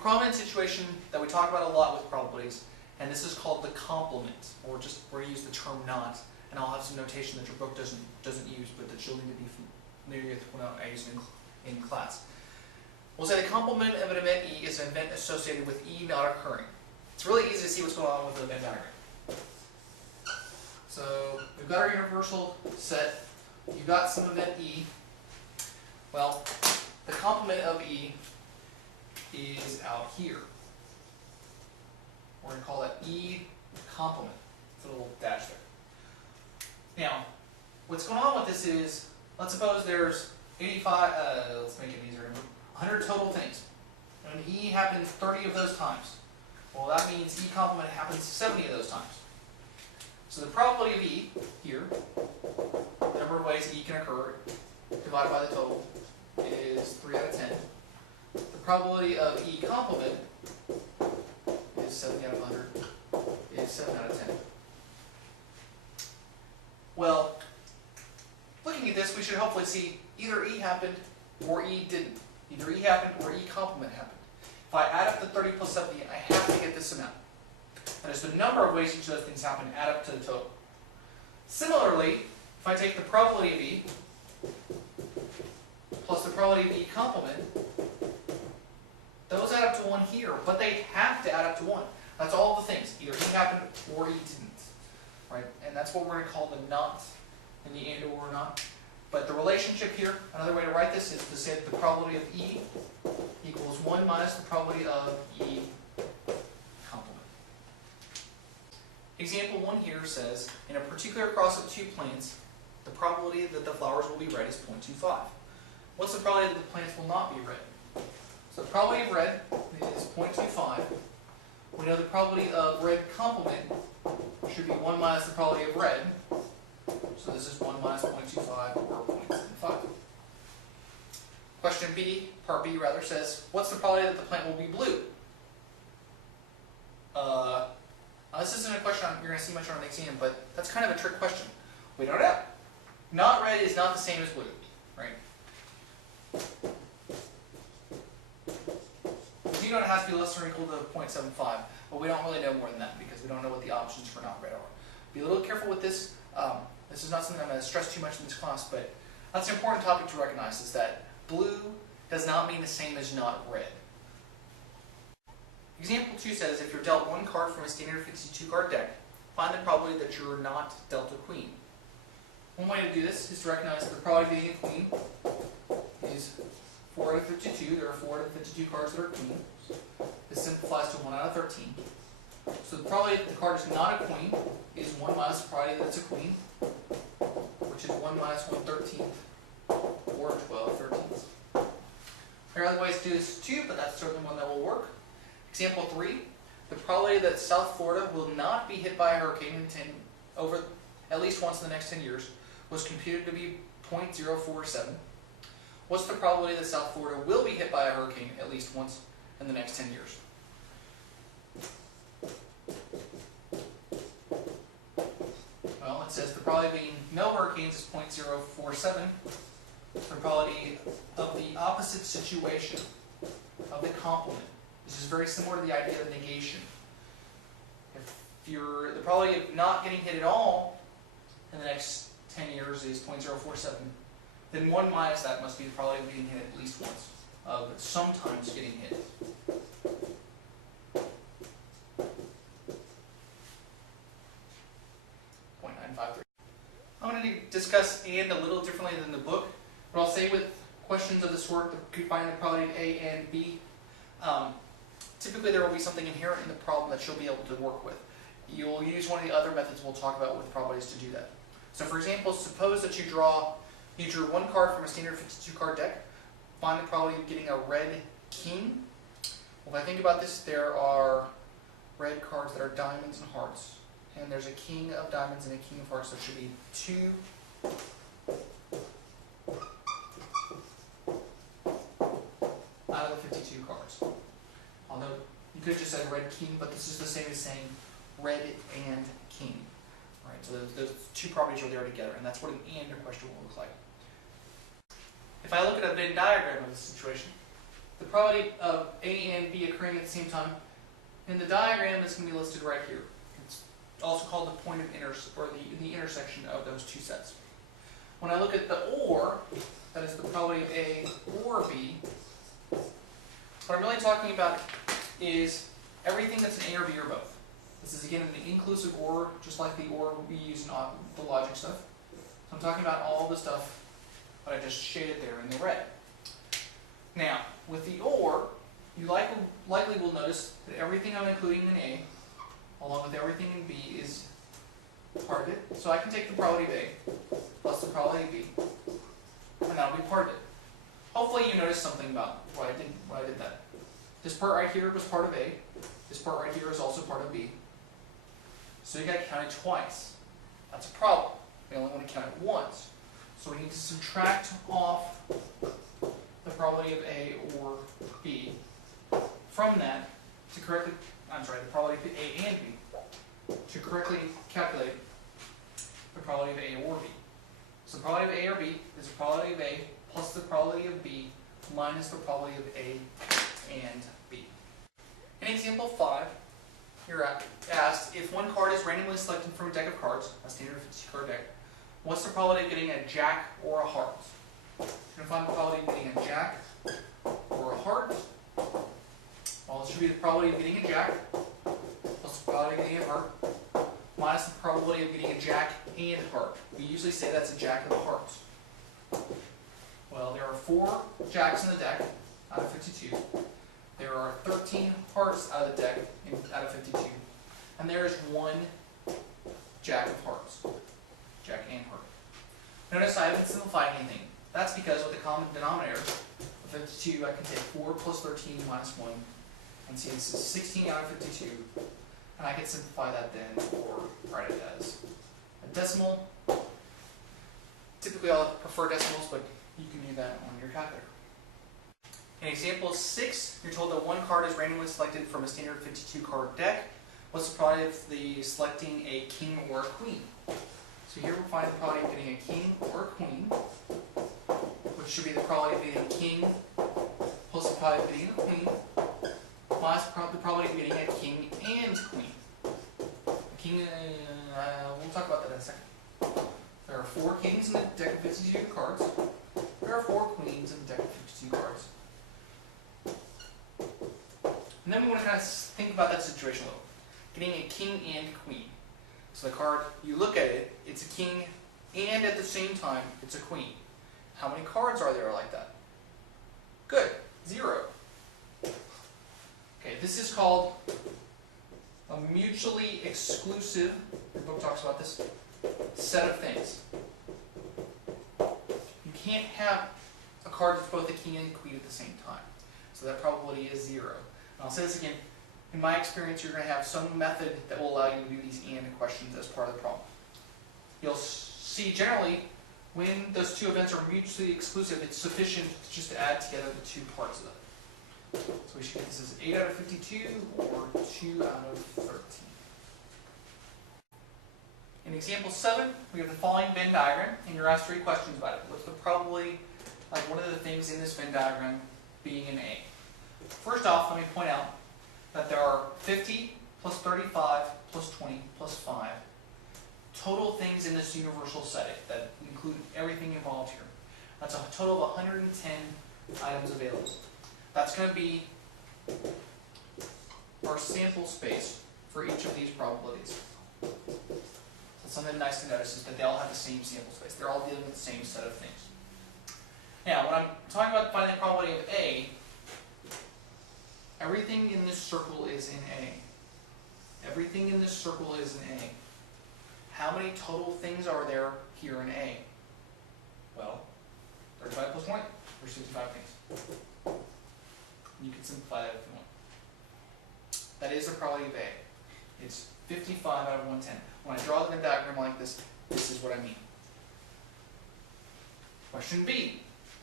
prominent situation that we talk about a lot with probabilities, and this is called the complement, or just we're going to use the term not, and I'll have some notation that your book doesn't use, but that you'll need to be familiar with when I use it in class. We'll say the complement of an event E is an event associated with E not occurring. It's really easy to see what's going on with the Venn diagram. So we've got our universal set. You've got some event E. Well, the complement of E is out here. We're going to call that E complement. It's a little dash there. Now, what's going on with this is, let's suppose there's 85, let's make it easier, 100 total things. And E happens 30 of those times. Well, that means E complement happens 70 of those times. So the probability of E here, the number of ways E can occur, divided by the total, is 3 out of 10. The probability of E complement is 70 out of 100, is 7 out of 10. Well, looking at this, we should hopefully see either E happened or E didn't. Either E happened or E complement happened. If I add up the 30 plus 70, I have to get this amount. That is the number of ways each of those things happen, add up to the total. Similarly, if I take the probability of E plus the probability of E complement, those add up to 1 here, but they have to add up to 1. That's all the things. Either E happened or E didn't. Right? And that's what we're going to call the not and the and or not. But the relationship here, another way to write this is to say that the probability of E equals 1 minus the probability of E complement. Example 1 here says, in a particular cross of 2 plants, the probability that the flowers will be red is 0.25. What's the probability that the plants will not be red? So the probability of red is 0.25. We know the probability of red complement should be 1 minus the probability of red. So this is 1 minus 0.25 or 0.75. Question B, part B rather, says, what's the probability that the plant will be blue? This isn't a question you're going to see much on the exam, but that's kind of a trick question. We don't know. Not red is not the same as blue, right? We do know it has to be less than or equal to 0.75, but we don't really know more than that because we don't know what the options for not red are. Be a little careful with this. This is not something I'm going to stress too much in this class, but that's an important topic to recognize, is that blue does not mean the same as not red. Example 2 says, if you're dealt 1 card from a standard 52 card deck, find the probability that you're not dealt a queen. One way to do this is to recognize that the probability of getting a queen is 4 out of 52. There are 4 out of 52 cards that are queens. This simplifies to 1 out of 13. So the probability that the card is not a queen is 1 minus the probability that it's a queen, which is 1 minus 1/13, or 12/13. There are other ways to do this too, but that's certainly one that will work. Example 3, the probability that South Florida will not be hit by a hurricane over at least once in the next 10 years was computed to be 0.047. What's the probability that South Florida will be hit by a hurricane at least once in the next 10 years? Well, it says the probability of being no hurricanes is 0.047. The probability of the opposite situation of the complement. This is very similar to the idea of negation. If the probability of not getting hit at all in the next 10 years is 0.047, then 1 minus that must be the probability of being hit at least once, of sometimes getting hit. I'm going to discuss and a little differently than the book, but I'll say with questions of this sort that you find the probability of A and B, typically there will be something inherent in the problem that you'll be able to work with. You'll use one of the other methods we'll talk about with probabilities to do that. So for example, suppose that you drew 1 card from a standard 52 card deck, find the probability of getting a red king. Well, if I think about this, there are red cards that are diamonds and hearts. And there's a king of diamonds and a king of hearts. There should be 2 out of the 52 cards. Although you could have just said red king, but this is the same as saying red and king. Right? So those 2 properties are there together, and that's what an and question will look like. If I look at a Venn diagram of this situation, the probability of A and B occurring at the same time. In the diagram, it's going to be listed right here. It's also called the point of the intersection of those two sets. When I look at the OR, that is the probability of A or B, what I'm really talking about is everything that's an A or B or both. This is again an inclusive OR, just like the OR we use in the logic stuff. So I'm talking about all the stuff that I just shaded there in the red. Now, with the OR, you likely will notice that everything I'm including in A, along with everything in B, is part of it. So I can take the probability of A plus the probability of B, and that'll be part of it. Hopefully you noticed something about why I did that. This part right here was part of A. This part right here is also part of B. So you got to count it twice. That's a problem. We only want to count it once. So we need to subtract off the probability of A or B from that to correctly, the probability of A and B, to correctly calculate the probability of A or B. So the probability of A or B is the probability of A plus the probability of B minus the probability of A and B. In example 5, you're asked, if one card is randomly selected from a deck of cards, a standard 52 card deck, what's the probability of getting a jack or a heart? You're going to find the probability of getting a jack or a heart. Well, it should be the probability of getting a jack plus the probability of getting a heart minus the probability of getting a jack and heart. We usually say that's a jack of hearts. Well, there are 4 jacks in the deck out of 52. There are 13 hearts out of the deck out of 52. And there is 1 jack of hearts. Jack and heart. Notice I haven't simplified anything. That's because with the common denominator of 52, I can take 4 plus 13 minus 1. And see, this is 16 out of 52. And I can simplify that then, or write it as a decimal. Typically I'll prefer decimals, but you can do that on your calculator. In example 6, you're told that one card is randomly selected from a standard 52 card deck. What's the probability of the selecting a king or a queen? So here we'll find the probability of getting a king or a queen, which should be the probability of getting a king plus the probability of getting a queen, minus the probability of getting a king and queen. A king, we'll talk about that in a second. There are 4 kings in the deck of 52 cards. There are 4 queens in the deck of 52 cards. And then we want to kind of think about that situation a little. Getting a king and queen. So the card, you look at it, it's a king, and at the same time, it's a queen. How many cards are there like that? Good, 0. Okay, this is called a mutually exclusive, your book talks about this, set of things. You can't have a card that's both a king and a queen at the same time. So that probability is 0. And I'll say this again. In my experience, you're going to have some method that will allow you to do these AND questions as part of the problem. You'll see generally when those 2 events are mutually exclusive, it's sufficient just to add together the 2 parts of them. So we should get this as 8 out of 52 or 2 out of 13. In example 7, we have the following Venn diagram, and you're asked 3 questions about it. What's the probability of one of the things in this Venn diagram being an A? First off, let me point out that there are 50 plus 35 plus 20 plus 5 total things in this universal setting that include everything involved here. That's a total of 110 items available. That's going to be our sample space for each of these probabilities. So something nice to notice is that they all have the same sample space. They're all dealing with the same set of things. Now, when I'm talking about finding the probability of A, everything in this circle is in A. Everything in this circle is in A. How many total things are there here in A? Well, 35 plus 20, there's 65 things. You can simplify that if you want. That is the probability of A. It's 55 out of 110. When I draw the Venn diagram like this, this is what I mean. Question B.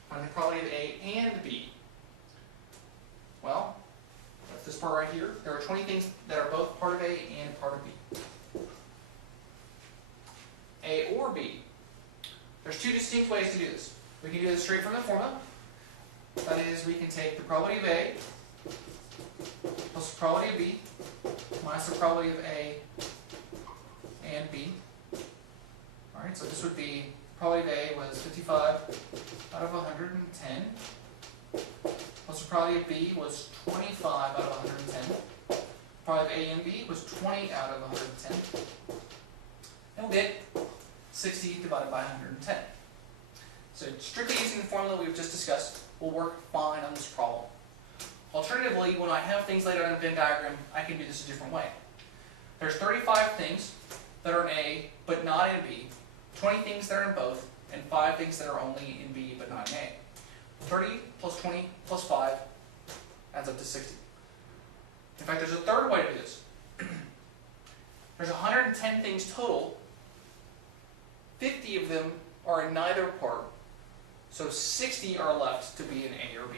Find the probability of A and B. Well, that's this part right here. There are 20 things that are both part of A and part of B. A or B. There's 2 distinct ways to do this. We can do this straight from the formula, That is, we can take the probability of A plus the probability of B minus the probability of A and B. Alright, so this would be, probability of A was 55 out of 110, plus the probability of B was 25 out of 110. Probability of A and B was 20 out of 110. And we'll get 60 divided by 110. So strictly using the formula we've just discussed will work fine on this problem. Alternatively, when I have things laid out in a Venn diagram, I can do this a different way. There's 35 things that are in A but not in B, 20 things that are in both, and 5 things that are only in B but not in A. 30 plus 20 plus 5 adds up to 60. In fact, there's a third way to do this. There's 110 things total. 50 of them are in neither part, so 60 are left to be in A or B.